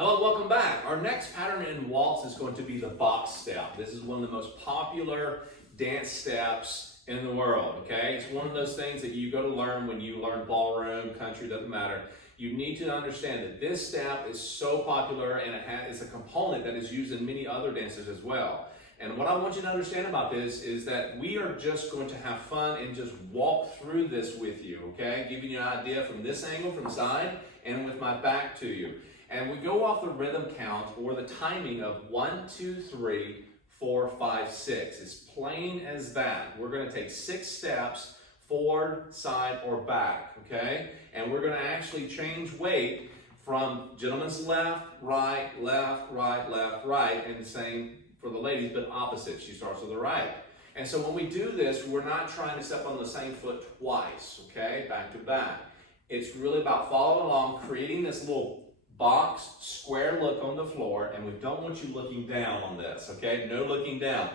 Hello, welcome back. Our next pattern in waltz is going to be the box step. This is one of the most popular dance steps in the world, okay? It's one of those things that you go to learn when you learn ballroom, country, doesn't matter. You need to understand that this step is so popular and it's a component that is used in many other dances as well. And what I want you to understand about this is that we are just going to have fun and just walk through this with you, okay? Giving you an idea from this angle, from side, and with my back to you. And we go off the rhythm count or the timing of 1, 2, 3, 4, 5, 6. It's plain as that. We're going to take 6 steps, forward, side, or back, okay? And we're going to actually change weight from gentleman's left, right, left, right, left, right, and the same for the ladies, but opposite. She starts with the right. And so when we do this, we're not trying to step on the same foot twice, okay? Back to back. It's really about following along, creating this little box, square look on the floor, and we don't want you looking down on this, okay? No looking down.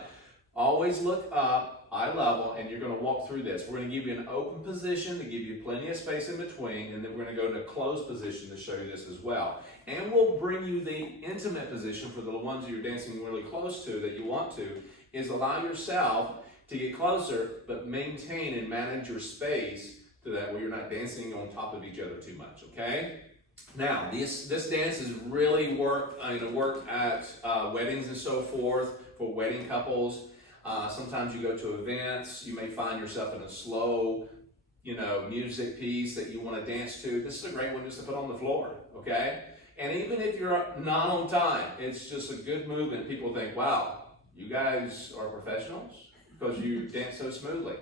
Always look up, eye level, and you're going to walk through this. We're going to give you an open position to give you plenty of space in between, and then we're going to go to a closed position to show you this as well. And we'll bring you the intimate position for the ones that you're dancing really close to that you want to, is allow yourself to get closer, but maintain and manage your space to that where you're not dancing on top of each other too much, okay? Now, this dance is really worked at weddings and so forth, for wedding couples. Sometimes you go to events, you may find yourself in a slow, music piece that you want to dance to. This is a great one just to put on the floor, okay? And even if you're not on time, it's just a good move and people think, wow, you guys are professionals because you dance so smoothly.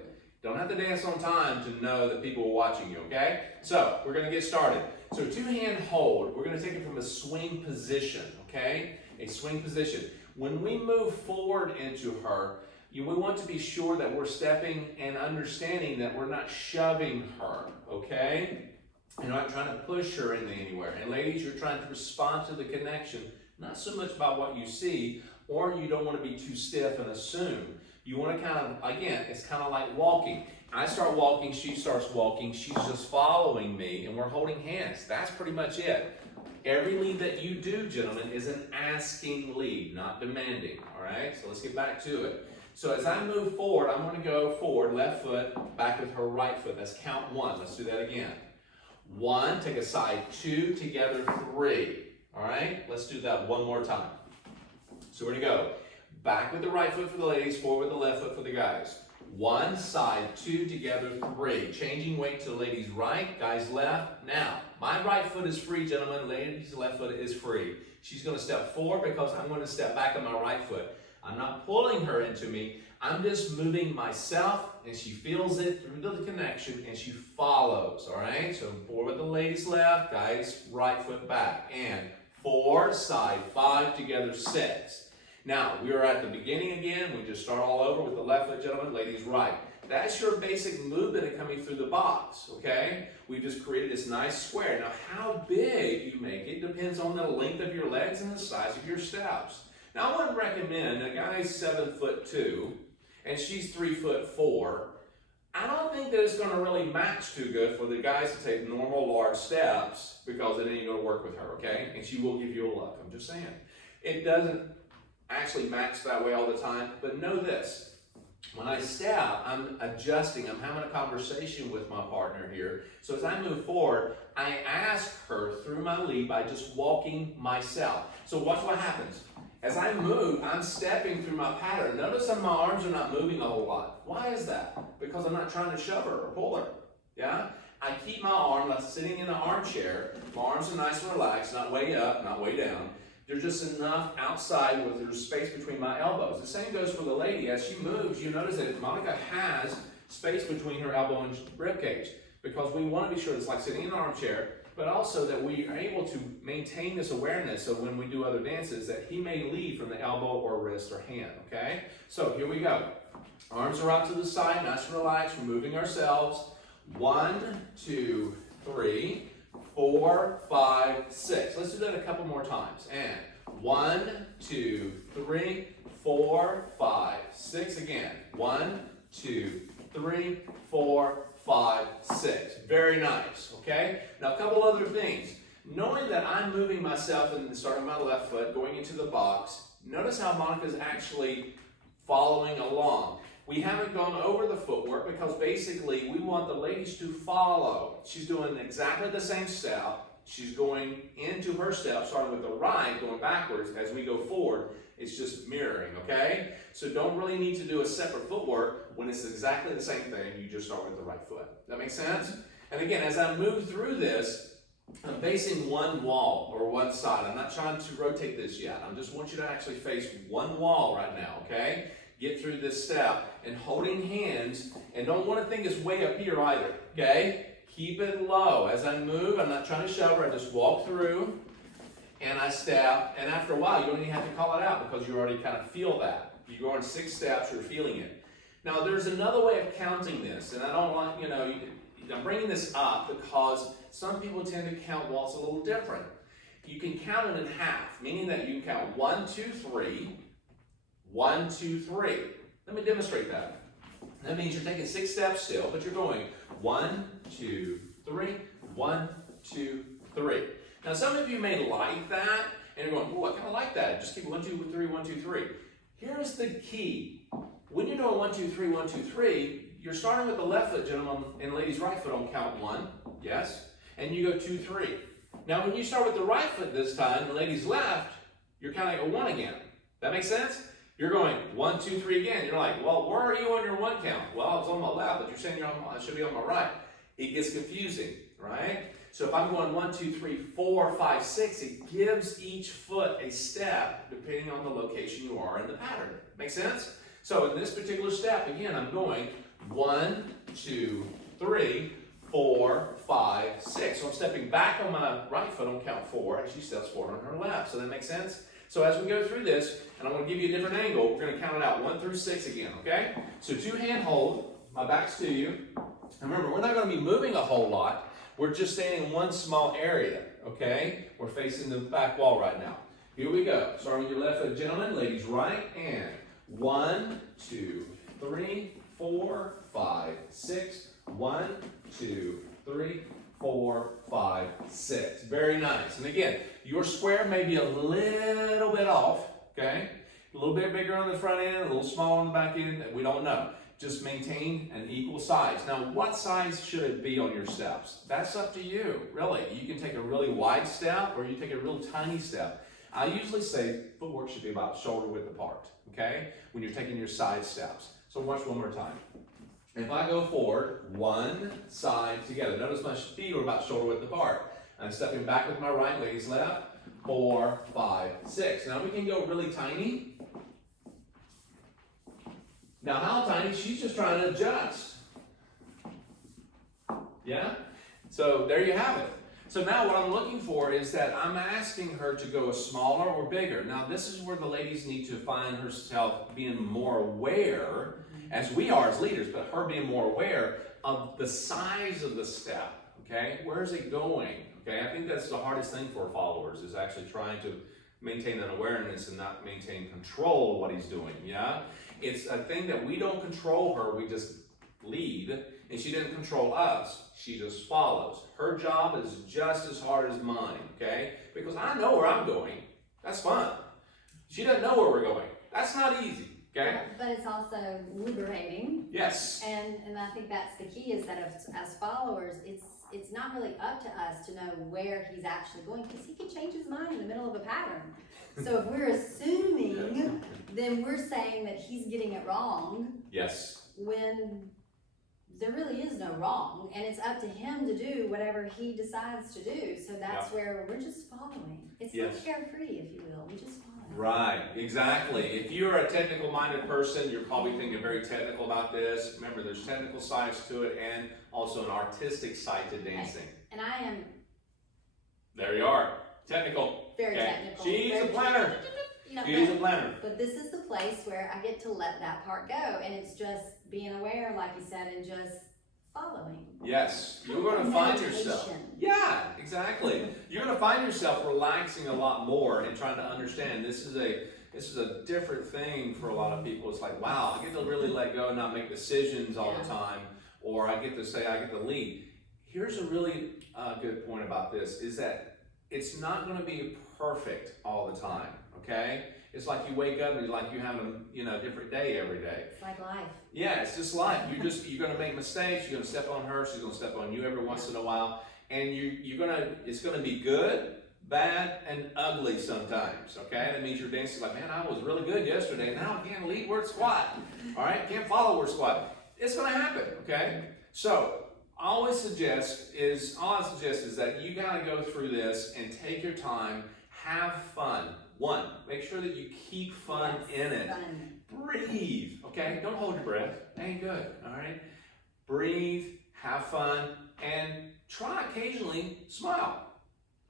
Don't have to dance on time to know that people are watching you, okay? So, we're going to get started. So, two-hand hold, we're going to take it from a swing position, okay? A swing position. When we move forward into her, we want to be sure that we're stepping and understanding that we're not shoving her, okay? You're not trying to push her into anywhere. And ladies, you're trying to respond to the connection, not so much about what you see, or you don't want to be too stiff and assume. You want to kind of, again, it's kind of like walking. I start walking, she starts walking, she's just following me, and we're holding hands. That's pretty much it. Every lead that you do, gentlemen, is an asking lead, not demanding, all right? So let's get back to it. So as I move forward, I'm going to go forward, left foot, back with her right foot. That's count 1. Let's do that again. 1, take a side, 2, together, 3. All right? Let's do that one more time. So we're going to go. Back with the right foot for the ladies, forward with the left foot for the guys. 1, side, 2, together, 3. Changing weight to the ladies' right, guys' left. Now, my right foot is free, gentlemen. Ladies' left foot is free. She's going to step forward because I'm going to step back on my right foot. I'm not pulling her into me. I'm just moving myself, and she feels it through the connection, and she follows, all right? So forward with the ladies' left, guys' right foot back. And 4, side, 5, together, 6. Now, we are at the beginning again. We just start all over with the left foot, gentlemen, ladies right. That's your basic movement of coming through the box, okay? We just created this nice square. Now, how big you make it depends on the length of your legs and the size of your steps. Now, I wouldn't recommend a guy's 7'2", and she's 3'4". I don't think that it's going to really match too good for the guys to take normal large steps because it ain't going to work with her, okay? And she will give you a look. I'm just saying. It doesn't actually match that way all the time, but know this. When I step, I'm adjusting. I'm having a conversation with my partner here. So as I move forward, I ask her through my lead by just walking myself. So watch what happens. As I move, I'm stepping through my pattern. Notice that my arms are not moving a whole lot. Why is that? Because I'm not trying to shove her or pull her. Yeah? I keep my arm like sitting in an armchair. My arms are nice and relaxed, not way up, not way down. There's just enough outside with there's space between my elbows. The same goes for the lady. As she moves, you notice that Monica has space between her elbow and ribcage because we want to be sure it's like sitting in an armchair, but also that we are able to maintain this awareness so when we do other dances that he may lead from the elbow or wrist or hand, okay? So here we go. Arms are out to the side, nice and relaxed. We're moving ourselves. 1, 2, 3. 4, 5, 6. Let's do that a couple more times. And 1, 2, 3, 4, 5, 6 again. 1, 2, 3, 4, 5, 6. Very nice. Okay? Now a couple other things. knowing that I'm moving myself and starting my left foot, going into the box, notice how Monica's actually following along. We haven't gone over the footwork because basically we want the ladies to follow. She's doing exactly the same step. She's going into her step, starting with the right, going backwards. As we go forward, it's just mirroring, okay? So don't really need to do a separate footwork when it's exactly the same thing. You just start with the right foot. That makes sense? And again, as I move through this, I'm facing one wall or one side. I'm not trying to rotate this yet. I just want you to actually face one wall right now, okay? Get through this step and holding hands, and don't want to think it's way up here either, okay? Keep it low. As I move, I'm not trying to shove her. I just walk through and I step, and after a while, you don't even have to call it out because you already kind of feel that. You go on 6 steps, you're feeling it. Now, there's another way of counting this, and I don't want, I'm bringing this up because some people tend to count waltz a little different. You can count it in half, meaning that you can count 1, 2, 3, 1, 2, 3. Let me demonstrate that. That means you're taking 6 steps still, but you're going 1, 2, 3, 1, 2, 3. Now, some of you may like that, and you're going, oh, I kind of like that. Just keep 1, 2, 3, 1, 2, 3. Here's the key. When you're doing 1, 2, 3, 1, 2, 3, you're starting with the left foot, gentlemen, and ladies' right foot on count 1, yes? And you go 2, 3. Now, when you start with the right foot this time, the ladies' left, you're kind of at 1 again. That makes sense? You're going 1, 2, 3 again. You're like, well, where are you on your 1 count? Well, I was on my left, but you're saying I should be on my right. It gets confusing, right? So if I'm going 1, 2, 3, 4, 5, 6, it gives each foot a step depending on the location you are in the pattern. Make sense? So in this particular step, again, I'm going 1, 2, 3, 4, 5, 6. So I'm stepping back on my right foot on count 4, and she steps forward on her left. So that makes sense? So as we go through this, and I'm going to give you a different angle, we're going to count it out 1 through 6 again, okay? So 2-hand hold, my back's to you. And remember, we're not going to be moving a whole lot. We're just staying in one small area, okay? We're facing the back wall right now. Here we go. Starting with your left foot, gentlemen, ladies right, and 1, 2, 3, 4, 5, 6. 1, 2, 3, 4, 5, 6. Very nice. And again, your square may be a little bit off, okay? A little bit bigger on the front end, a little smaller on the back end, we don't know. Just maintain an equal size. Now, what size should it be on your steps? That's up to you, really. You can take a really wide step or you take a real tiny step. I usually say footwork should be about shoulder width apart, okay? When you're taking your side steps. So watch one more time. If I go forward, one side together. Notice my feet are about shoulder width apart. I'm stepping back with my right, ladies left. 4, 5, 6. Now we can go really tiny. Now how tiny? She's just trying to adjust. Yeah? So there you have it. So now what I'm looking for is that I'm asking her to go smaller or bigger. Now this is where the ladies need to find herself being more aware, as we are as leaders, but her being more aware of the size of the step, okay? Where is it going, okay? I think that's the hardest thing for followers, is actually trying to maintain an awareness and not maintain control of what he's doing, yeah? It's a thing that we don't control her, we just lead, and she didn't control us, she just follows. Her job is just as hard as mine, okay? Because I know where I'm going, that's fun. She doesn't know where we're going, that's not easy, okay? But it's also liberating. Yes. And I think that's the key, is that as followers, it's not really up to us to know where he's actually going, because he could change his mind in the middle of a pattern. So if we're assuming, then we're saying that he's getting it wrong. Yes. When there really is no wrong, and it's up to him to do whatever he decides to do. So that's where we're just following. It's like carefree, if you will. We just follow. Right, exactly. If you're a technical-minded person, you're probably thinking very technical about this. Remember, there's technical sides to it and also an artistic side to dancing. And I am... There you are. Technical. Very technical. She's a planner. She's a planner. But this is the place where I get to let that part go. And it's just being aware, like you said, and just following. Yes. You're going to find yourself. Yeah, exactly. You're going to find yourself relaxing a lot more and trying to understand this is a different thing for a lot of people. It's like, wow, I get to really let go and not make decisions all the time. Or I get to say, I get to lead. Here's a really good point about this, is that it's not going to be perfect all the time, okay? It's like you wake up and it's like you have a different day every day. It's like life. Yeah, it's just life. You're going to make mistakes. You're going to step on her. She's going to step on you every once in a while, and it's going to be good, bad, and ugly sometimes. Okay, that means you're dancing like, man, I was really good yesterday. Now I can't lead word squat. All right, can't follow word squat. It's going to happen. Okay, so all I suggest is that you gotta go through this and take your time, have fun. One, make sure that you keep fun in it. Fun. Breathe, okay? Don't hold your breath. That ain't good, all right? Breathe, have fun, and try occasionally smile,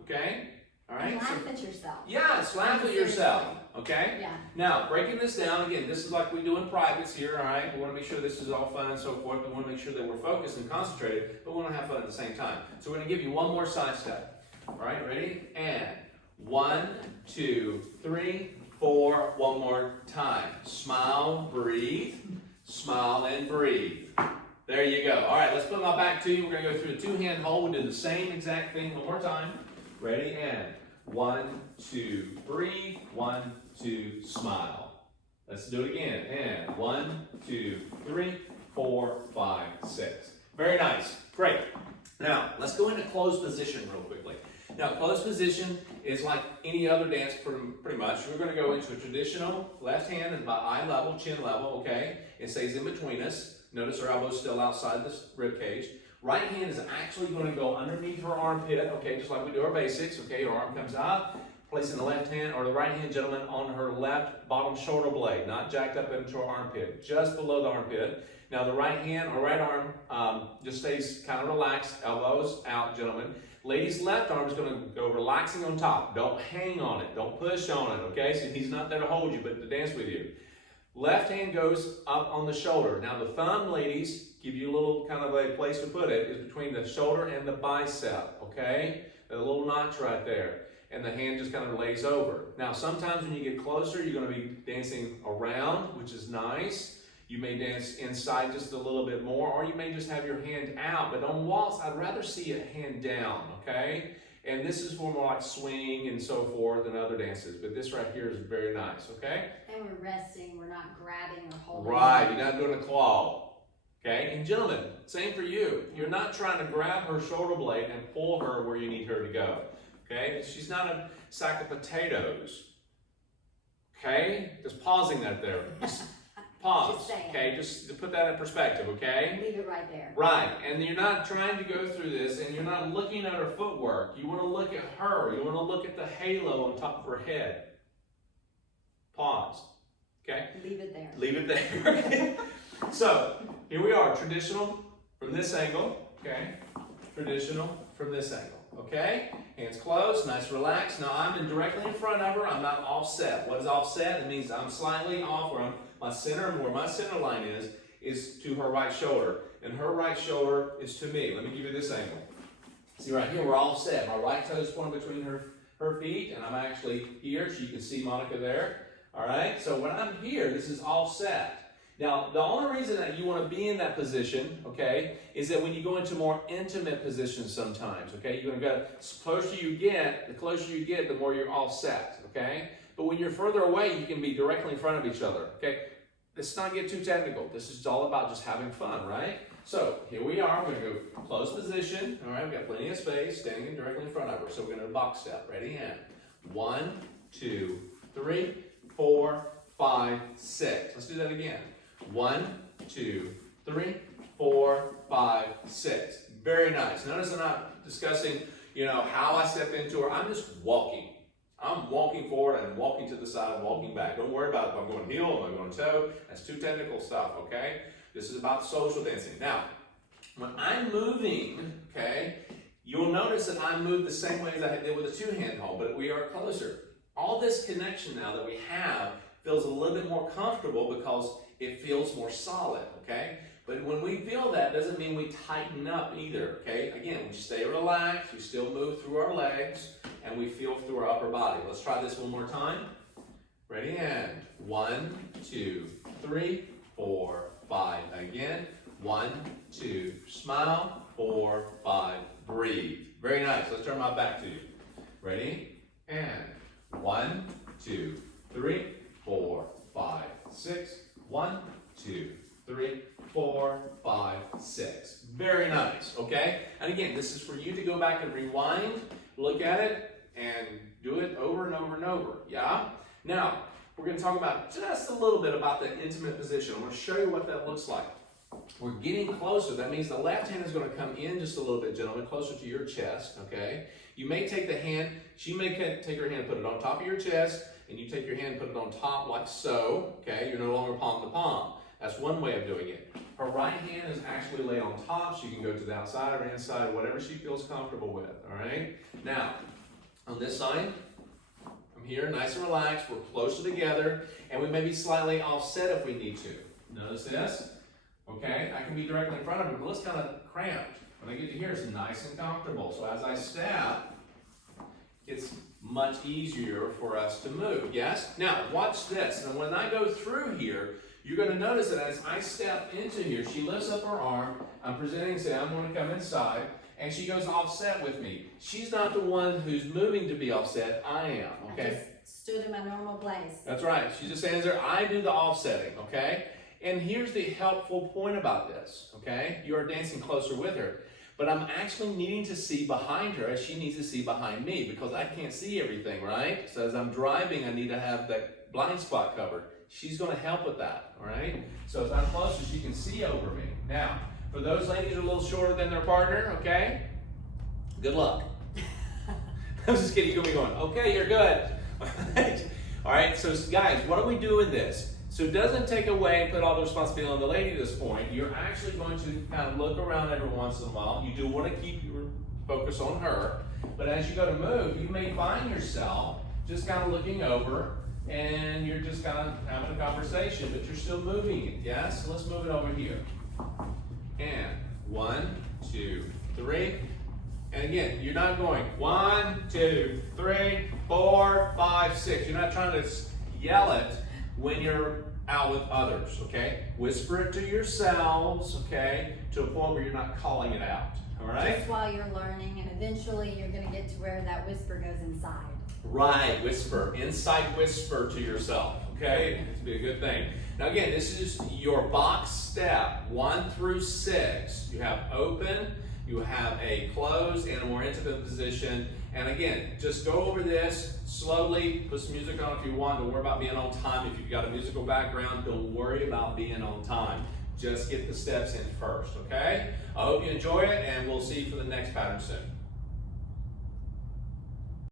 okay? All right? And laugh at yourself. Yes, laugh at yourself, okay? Yeah. Now, breaking this down, again, this is like we do in privates here, all right? We want to make sure this is all fun and so forth. We want to make sure that we're focused and concentrated, but we want to have fun at the same time. So we're going to give you one more side step. All right, ready? And 1, 2, 3, 4. One more time. Smile, breathe. Smile and breathe. There you go. All right, let's put my back to you. We're going to go through the two-hand hold. We'll do the same exact thing one more time. Ready? And 1, 2, breathe. 1, 2, smile. Let's do it again. And 1, 2, 3, 4, 5, 6. Very nice. Great. Now, let's go into closed position real quickly. Now, closed position is like any other dance pretty much. We're going to go into a traditional left hand and about eye level, chin level, okay? It stays in between us. Notice our elbow's still outside the rib cage. Right hand is actually going to go underneath her armpit, okay, just like we do our basics, okay? Her arm comes out, placing the left hand or the right hand, gentlemen, on her left bottom shoulder blade, not jacked up into her armpit, just below the armpit. Now the right hand or right arm just stays kind of relaxed, elbows out, gentlemen. Lady's left arm is going to go relaxing on top. Don't hang on it. Don't push on it, okay? So he's not there to hold you, but to dance with you. Left hand goes up on the shoulder. Now the thumb, ladies, give you a little kind of a place to put it, is between the shoulder and the bicep, okay? A little notch right there. And the hand just kind of lays over. Now sometimes when you get closer, you're going to be dancing around, which is nice. You may dance inside just a little bit more, or you may just have your hand out. But on waltz, I'd rather see a hand down, okay? And this is for more like swing and so forth than other dances. But this right here is very nice, okay? And we're resting, we're not grabbing or holding. Right, you're not doing a claw, okay? And gentlemen, same for you. You're not trying to grab her shoulder blade and pull her where you need her to go, okay? She's not a sack of potatoes, okay? Just pausing that there. Pause, okay, just to put that in perspective, okay? Leave it right there. Right, and you're not trying to go through this and you're not looking at her footwork. You want to look at her. You want to look at the halo on top of her head. Pause, okay? Leave it there. Leave it there, okay? So, here we are, traditional from this angle, okay? Traditional from this angle, okay? Hands closed, nice relax. Now I'm directly in front of her. I'm not offset. What is offset? It means I'm slightly off where my center line is to her right shoulder. And her right shoulder is to me. Let me give you this angle. See right here, we're all set. My right toe is pointing between her feet, and I'm actually here, so you can see Monica there. All right, so when I'm here, this is all set. Now, the only reason that you want to be in that position, okay, is that when you go into more intimate positions sometimes, okay, you're going to go, the closer you get, the more you're all set, okay? But when you're further away, you can be directly in front of each other, okay? Let's not get too technical. This is all about just having fun, right? So, here we are. We're going to go close position, all right? We've got plenty of space, standing directly in front of her. So, we're going to do a box step. Ready? And 1, 2, 3, 4, 5, 6. Let's do that again. 1, 2, 3, 4, 5, 6. Very nice. Notice I'm not discussing, how I step into her. I'm just walking. I'm walking forward and walking to the side and walking back. Don't worry about if I'm going heel, am I going toe. That's too technical stuff, okay? This is about social dancing. Now, when I'm moving, okay, you'll notice that I move the same way as I did with a two-hand hold, but we are closer. All this connection now that we have feels a little bit more comfortable because it feels more solid, okay? But when we feel that, doesn't mean we tighten up either, okay? Again, we stay relaxed, we still move through our legs, and we feel through our upper body. Let's try this one more time. Ready, and 1, 2, 3, 4, 5. Again, 1, 2, smile, 4, 5, breathe. Very nice. Let's turn my back to you. Ready? And 1, 2, 3, 4, 5, 6. 1, 2, 3, 4, 5, 6. Very nice, okay? And again, this is for you to go back and rewind, look at it, and do it over and over and over, yeah? Now, we're going to talk about just a little bit about the intimate position. I'm going to show you what that looks like. We're getting closer. That means the left hand is going to come in just a little bit, gentlemen, closer to your chest, okay? You may take the hand, she may take her hand and put it on top of your chest, and you take your hand and put it on top like so, okay? You're no longer palm to palm. That's one way of doing it. Her right hand is actually laid on top. She can go to the outside or inside, whatever she feels comfortable with, all right? Now, on this side, I'm here, nice and relaxed. We're closer together, and we may be slightly offset if we need to. Notice this, okay? I can be directly in front of her, but it's kind of cramped. When I get to here, it's nice and comfortable. So as I step, it's much easier for us to move, yes? Now, watch this. And when I go through here, you're going to notice that as I step into here, she lifts up her arm. I'm presenting, say, I'm going to come inside, and she goes offset with me. She's not the one who's moving to be offset. I am, okay? I just stood in my normal place. That's right. She just stands there. I do the offsetting, okay? And here's the helpful point about this, okay? You are dancing closer with her. But I'm actually needing to see behind her as she needs to see behind me because I can't see everything, right? So as I'm driving, I need to have that blind spot covered. She's going to help with that, all right? So as I'm closer, she can see over me. Now, for those ladies who are a little shorter than their partner, okay? Good luck. I'm just kidding. You're going to be going, okay, you're good. All right, so guys, what do we do in this? So it doesn't take away and put all the responsibility on the lady at this point. You're actually going to kind of look around every once in a while. You do want to keep your focus on her. But as you go to move, you may find yourself just kind of looking over and you're just kind of having a conversation, but you're still moving it, yes? So let's move it over here. And 1, 2, 3. And again, you're not going 1, 2, 3, 4, 5, 6. You're not trying to yell it when you're out with others, okay? Whisper it to yourselves, okay? To a point where you're not calling it out, all right? Just while you're learning, and eventually you're going to get to where that whisper goes inside. Right, whisper, inside whisper to yourself, okay? It's be a good thing. Now again, this is your box step, 1 through 6. You have open, you have a closed, and a more intimate position. And again, just go over this slowly, put some music on if you want. Don't worry about being on time. If you've got a musical background, don't worry about being on time. Just get the steps in first, okay? I hope you enjoy it, and we'll see you for the next pattern soon.